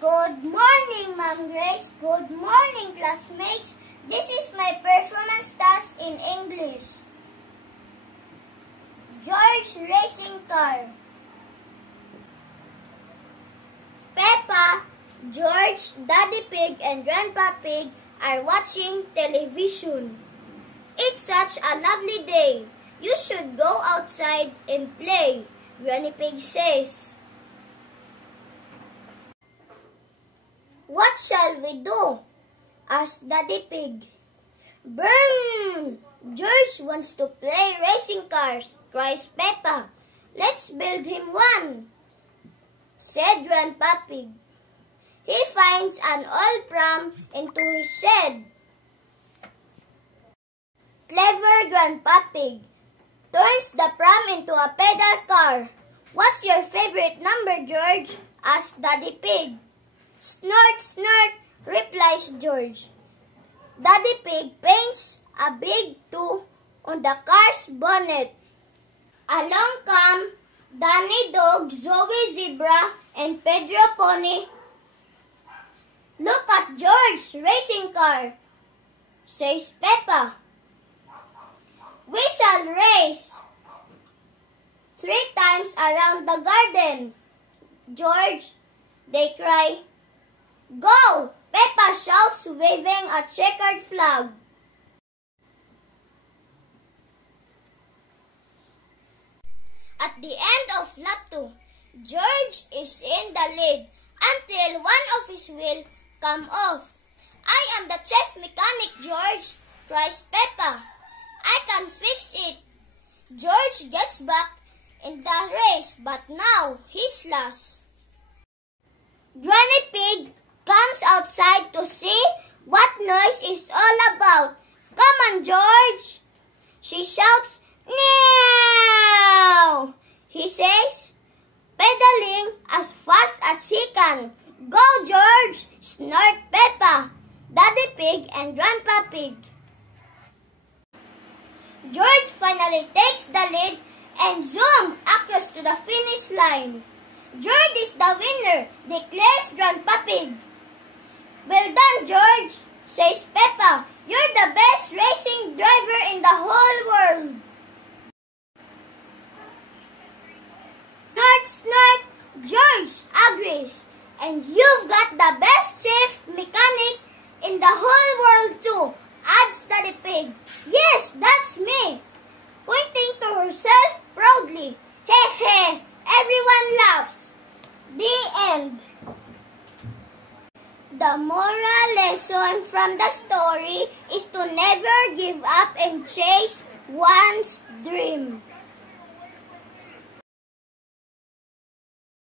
Good morning, Ma'am Grace. Good morning, classmates. This is my performance task in English. George racing car. Peppa, George, Daddy Pig, and Grandpa Pig are watching television. It's such a lovely day. You should go outside and play, Granny Pig says. What shall we do? Asked Daddy Pig. Burn! George wants to play racing cars, cries Peppa. Let's build him one, said Grandpa Pig. He finds an old pram into his shed. Clever Grandpa Pig turns the pram into a pedal car. What's your favorite number, George? Asked Daddy Pig. Snort, snort, replies George. Daddy Pig paints a big 2 on the car's bonnet. Along come Danny Dog, Zoe Zebra, and Pedro Pony. Look at George's racing car, says Peppa. We shall race 3 times around the garden. George, they cry. Go! Peppa shouts, waving a checkered flag. At the end of lap 2, George is in the lead until one of his wheels come off. I am the chief mechanic, George, cries Peppa. I can fix it. George gets back in the race, but now he's last. Granny Pig comes outside to see what noise is all about. Come on, George, she shouts. Meow, he says, pedaling as fast as he can. Go, George, snort Peppa, Daddy Pig, and Grandpa Pig. George finally takes the lead and zooms across to the finish line. George is the winner, declares Grandpa Pig. Well done, George, says Peppa. You're the best racing driver in the whole world. Snort, snort, George agrees. And you've got the best chief mechanic in the whole world too, adds Daddy Pig. Yes, that's me, pointing to herself proudly. Hey, hey, everyone laughs. The end. The moral lesson from the story is to never give up and chase one's dream.